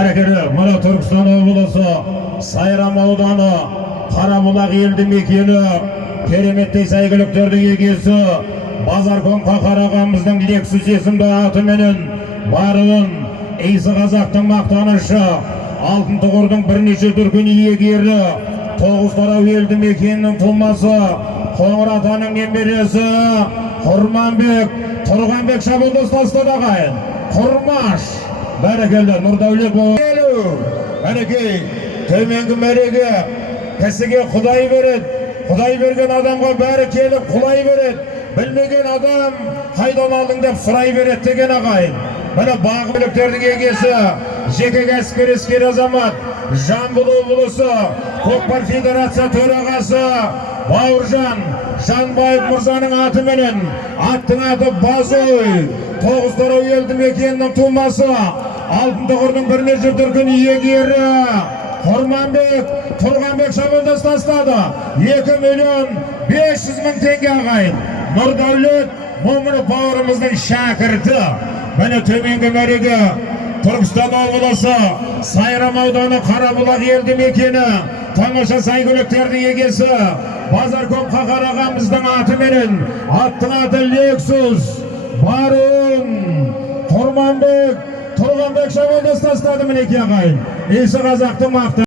Бәрекелі, мұны Түркістан облысы Сайрам ауданы Қарабұлақ елді мекені кереметтей сәйгіліктердің егесі Базарком Қақар ағамыздың Лексус есімді атыменен баруын Ейсі қазақтың мақтанышы Алтын тұғырдың бірнеше дүркін иегері Тоғызтарау елді мекенінің тумасы Қоңыр атаның немересі Құрманбек Тұрғанбек шабуылдас тастады ағайын. Құрмаш бәрекелді Нұрдәулет болу. Бәрекей төменгі мәреге кісіге Құдай береді. Құдай берген адамға бәрі келіп құлай береді. Білмеген адам қайдан алдың деп сұрай береді деген ағайын. Міне бағы мүліктердің егесі жеке кәсіпкер іскер азамат Жамбыл облысы Көкпар федерация төрағасы Бауыржан Жанбаев мырзаның атыменен аттың аты Базой Тоғызтарау елді мекенінің тумасы Алтын тұғырдың бірнеше дүркін иегері Құрманбек Тұрғанбек шабуылдас тастады. 2.500.000 теңге ағайын. Нұрдәулет Момынов бауырымыздың шәкірті. Міне төменгі мәреге Түркістан облысы Сайрам ауданы Қарабұлақ елді мекені тамаша сәйгүліктердің егесі Базарком Қақар ағамыздың атыменен аттың аты Лексус баруын Құрманбек Тұрғанбек шабуылдас тастады мінеке ағайын. Есі қазақтың мақты.